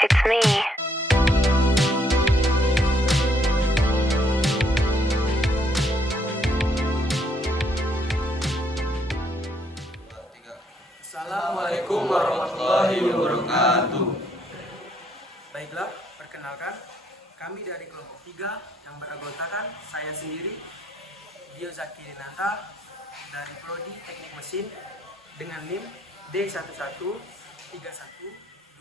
It's me. Assalamualaikum warahmatullahi wabarakatuh. Baiklah, perkenalkan, kami dari kelompok 3 yang beranggotakan saya sendiri, Dio Zaki Dinata dari Prodi Teknik Mesin dengan NIM D1131211015.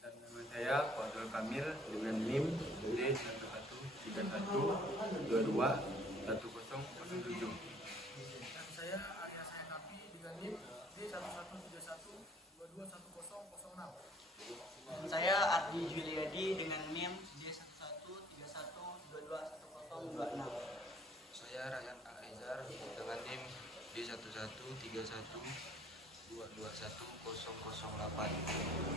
Dan nama saya Fadul Kamil dengan NIM D1131221007. Dan saya Arya Sayakapi dengan NIM D1131221006. Dan saya Ardi Juliadi dengan NIM D113121221026. Saya Ryan Aizar dengan NIM D1131221008.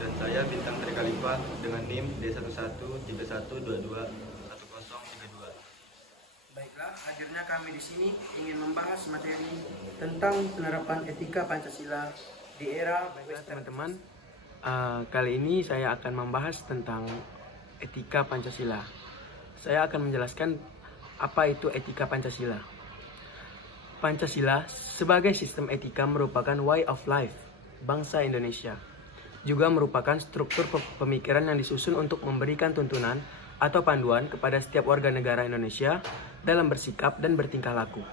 Dan saya Bintang Tri Khalifah dengan NIM D1131221032. Baiklah, akhirnya kami di sini ingin membahas materi tentang penerapan etika Pancasila di era teman-teman. Kali ini saya akan membahas tentang etika Pancasila. Saya akan menjelaskan apa itu etika Pancasila. Pancasila sebagai sistem etika merupakan way of life bangsa Indonesia. Juga merupakan struktur pemikiran yang disusun untuk memberikan tuntunan atau panduan kepada setiap warga negara Indonesia dalam bersikap dan bertingkah laku.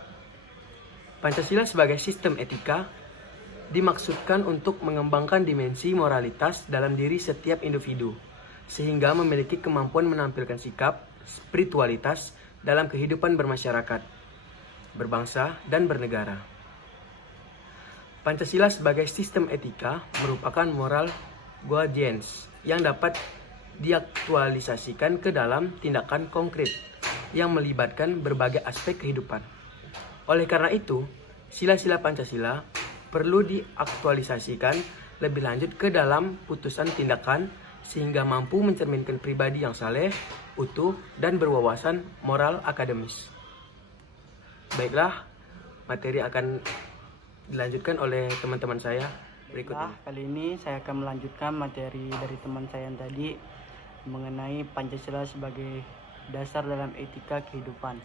Pancasila sebagai sistem etika dimaksudkan untuk mengembangkan dimensi moralitas dalam diri setiap individu, sehingga memiliki kemampuan menampilkan sikap, spiritualitas dalam kehidupan bermasyarakat, berbangsa, dan bernegara. Pancasila sebagai sistem etika merupakan moral guardians yang dapat diaktualisasikan ke dalam tindakan konkret yang melibatkan berbagai aspek kehidupan. Oleh karena itu, sila-sila Pancasila perlu diaktualisasikan lebih lanjut ke dalam putusan tindakan sehingga mampu mencerminkan pribadi yang saleh, utuh, dan berwawasan moral akademis. Baiklah, materi akan dilanjutkan oleh teman-teman saya berikutnya. Kali ini saya akan melanjutkan materi dari teman saya yang tadi mengenai Pancasila sebagai dasar dalam etika kehidupan.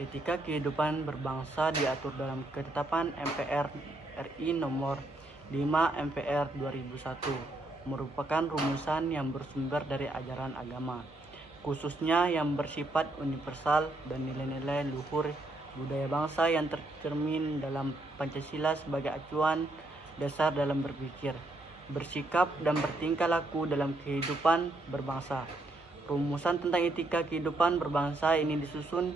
Etika kehidupan berbangsa diatur dalam Ketetapan MPR RI nomor 5 MPR 2001, merupakan rumusan yang bersumber dari ajaran agama, khususnya yang bersifat universal dan nilai-nilai luhur budaya bangsa yang tercermin dalam Pancasila sebagai acuan dasar dalam berpikir, bersikap, dan bertingkah laku dalam kehidupan berbangsa. Rumusan tentang etika kehidupan berbangsa ini disusun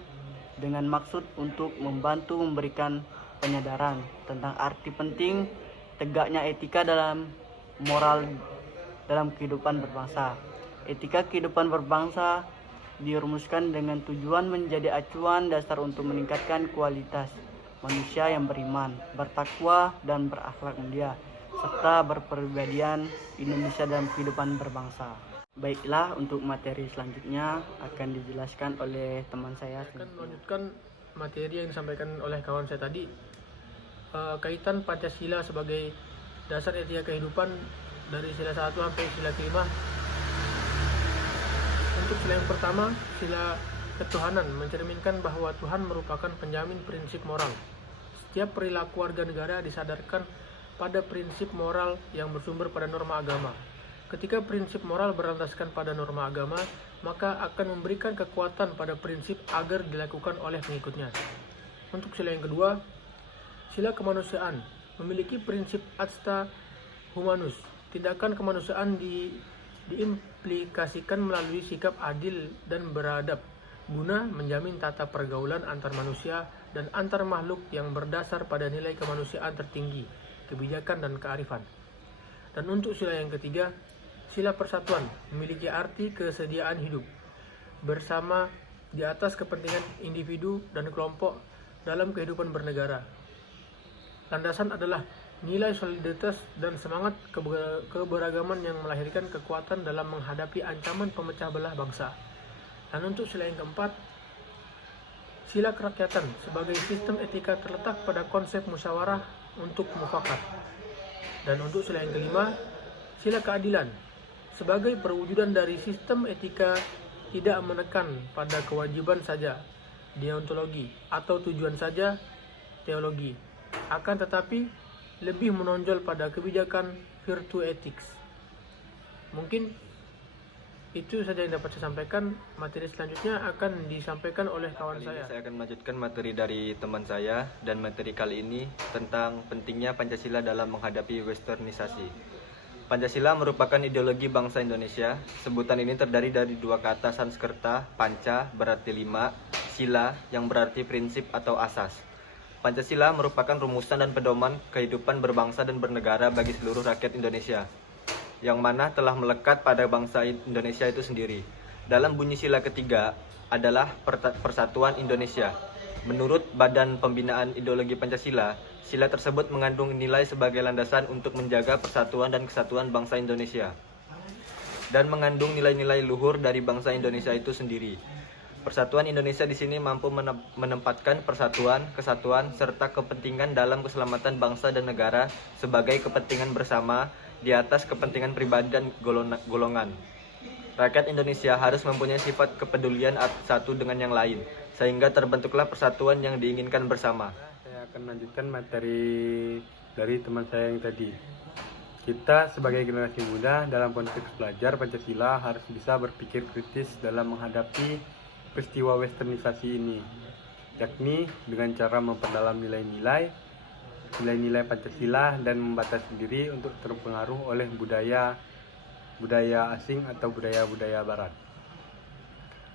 dengan maksud untuk membantu memberikan penyadaran tentang arti penting tegaknya etika dalam moral dalam kehidupan berbangsa. Etika kehidupan berbangsa dirumuskan dengan tujuan menjadi acuan dasar untuk meningkatkan kualitas manusia yang beriman, bertakwa, dan berakhlak mulia, serta berpribadian Indonesia dalam kehidupan berbangsa. Baiklah, untuk materi selanjutnya akan dijelaskan oleh teman saya. Akan melanjutkan materi yang disampaikan oleh kawan saya tadi, kaitan Pancasila sebagai dasar etika kehidupan dari sila 1 sampai sila 5. Untuk sila yang pertama, sila ketuhanan mencerminkan bahwa Tuhan merupakan penjamin prinsip moral. Setiap perilaku warga negara disadarkan pada prinsip moral yang bersumber pada norma agama. Ketika prinsip moral berlandaskan pada norma agama, maka akan memberikan kekuatan pada prinsip agar dilakukan oleh pengikutnya. Untuk sila yang kedua, sila kemanusiaan memiliki prinsip acta humanus. Tindakan kemanusiaan diimplikasikan melalui sikap adil dan beradab, guna menjamin tata pergaulan antar manusia dan antar makhluk yang berdasar pada nilai kemanusiaan tertinggi, kebijakan, dan kearifan. Dan untuk sila yang ketiga, sila persatuan memiliki arti kesediaan hidup bersama di atas kepentingan individu dan kelompok dalam kehidupan bernegara. Landasan adalah nilai solidaritas dan semangat keberagaman yang melahirkan kekuatan dalam menghadapi ancaman pemecah belah bangsa. Dan untuk sila yang keempat, sila kerakyatan sebagai sistem etika terletak pada konsep musyawarah untuk mufakat. Dan untuk sila yang kelima, sila keadilan. Sebagai perwujudan dari sistem etika tidak menekan pada kewajiban saja, deontologi, atau tujuan saja, teologi, akan tetapi lebih menonjol pada kebijakan virtue ethics. Mungkin itu saja yang dapat saya sampaikan. Materi selanjutnya akan disampaikan oleh kawan saya. Saya akan melanjutkan materi dari teman saya, dan materi kali ini tentang pentingnya Pancasila dalam menghadapi westernisasi. Pancasila merupakan ideologi bangsa Indonesia. Sebutan ini terdiri dari dua kata Sanskerta, panca berarti 5, sila yang berarti prinsip atau asas. Pancasila merupakan rumusan dan pedoman kehidupan berbangsa dan bernegara bagi seluruh rakyat Indonesia, yang mana telah melekat pada bangsa Indonesia itu sendiri. Dalam bunyi sila ketiga adalah Persatuan Indonesia. Menurut Badan Pembinaan Ideologi Pancasila, sila tersebut mengandung nilai sebagai landasan untuk menjaga persatuan dan kesatuan bangsa Indonesia, dan mengandung nilai-nilai luhur dari bangsa Indonesia itu sendiri. Persatuan Indonesia di sini mampu menempatkan persatuan, kesatuan, serta kepentingan dalam keselamatan bangsa dan negara sebagai kepentingan bersama di atas kepentingan pribadi dan golongan. Rakyat Indonesia harus mempunyai sifat kepedulian satu dengan yang lain, sehingga terbentuklah persatuan yang diinginkan bersama. Saya akan melanjutkan materi dari teman saya yang tadi. Kita sebagai generasi muda dalam konteks belajar Pancasila harus bisa berpikir kritis dalam menghadapi peristiwa westernisasi ini, yakni dengan cara memperdalam nilai-nilai Pancasila dan membatasi diri untuk terpengaruh oleh budaya asing atau budaya barat.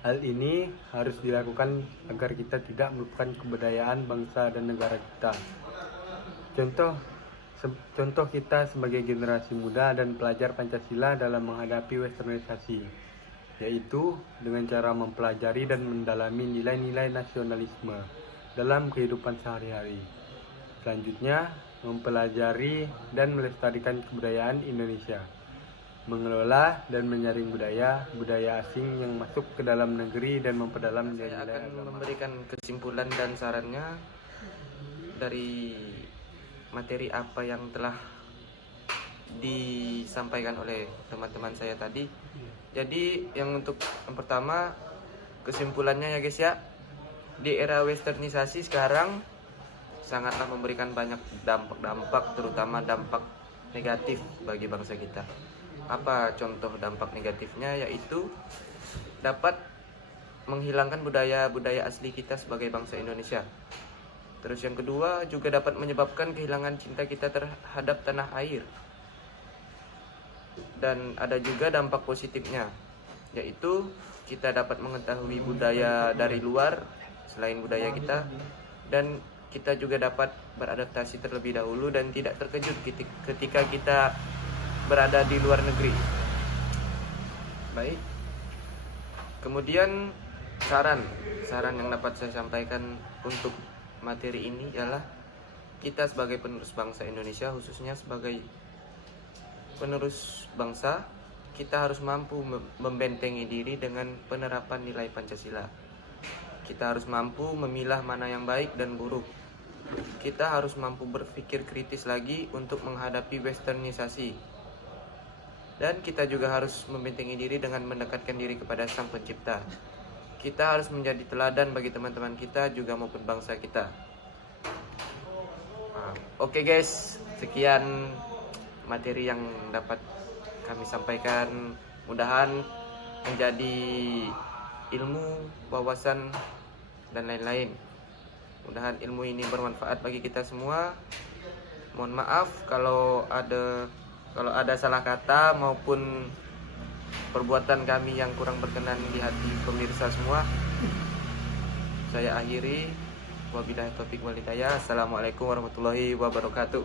Hal ini harus dilakukan agar kita tidak melupakan kebudayaan bangsa dan negara kita. Contoh kita sebagai generasi muda dan pelajar Pancasila dalam menghadapi westernisasi, yaitu dengan cara mempelajari dan mendalami nilai-nilai nasionalisme dalam kehidupan sehari-hari. Selanjutnya, mempelajari dan melestarikan kebudayaan Indonesia, mengelola dan menyaring budaya asing yang masuk ke dalam negeri dan memperdalam Saya nilai-nilai akan agama. memberikan kesimpulan dan sarannya dari materi apa yang telah disampaikan oleh teman-teman saya tadi. Jadi yang pertama, kesimpulannya ya guys ya, di era westernisasi sekarang sangatlah memberikan banyak dampak, terutama dampak negatif bagi bangsa kita. Apa contoh dampak negatifnya? Yaitu dapat menghilangkan budaya asli kita sebagai bangsa Indonesia. Terus yang kedua, juga dapat menyebabkan kehilangan cinta kita terhadap tanah air. Dan ada juga dampak positifnya, yaitu kita dapat mengetahui budaya dari luar selain budaya kita, dan kita juga dapat beradaptasi terlebih dahulu dan tidak terkejut ketika kita berada di luar negeri. Baik. Kemudian saran yang dapat saya sampaikan untuk materi ini ialah kita sebagai penerus bangsa Indonesia, khususnya sebagai penerus bangsa, kita harus mampu membentengi diri dengan penerapan nilai Pancasila. Kita harus mampu memilah mana yang baik dan buruk. Kita harus mampu berpikir kritis lagi untuk menghadapi westernisasi. Dan kita juga harus membentengi diri dengan mendekatkan diri kepada Sang Pencipta. Kita harus menjadi teladan bagi teman-teman kita juga maupun bangsa kita. Oke guys, sekian materi yang dapat kami sampaikan. Mudahan menjadi ilmu, wawasan, dan lain-lain. Mudahan ilmu ini bermanfaat bagi kita semua. Mohon maaf kalau ada salah kata maupun perbuatan kami yang kurang berkenan di hati pemirsa semua. Saya akhiri. Wabillahi taufiq wal hidayah. Assalamualaikum warahmatullahi wabarakatuh.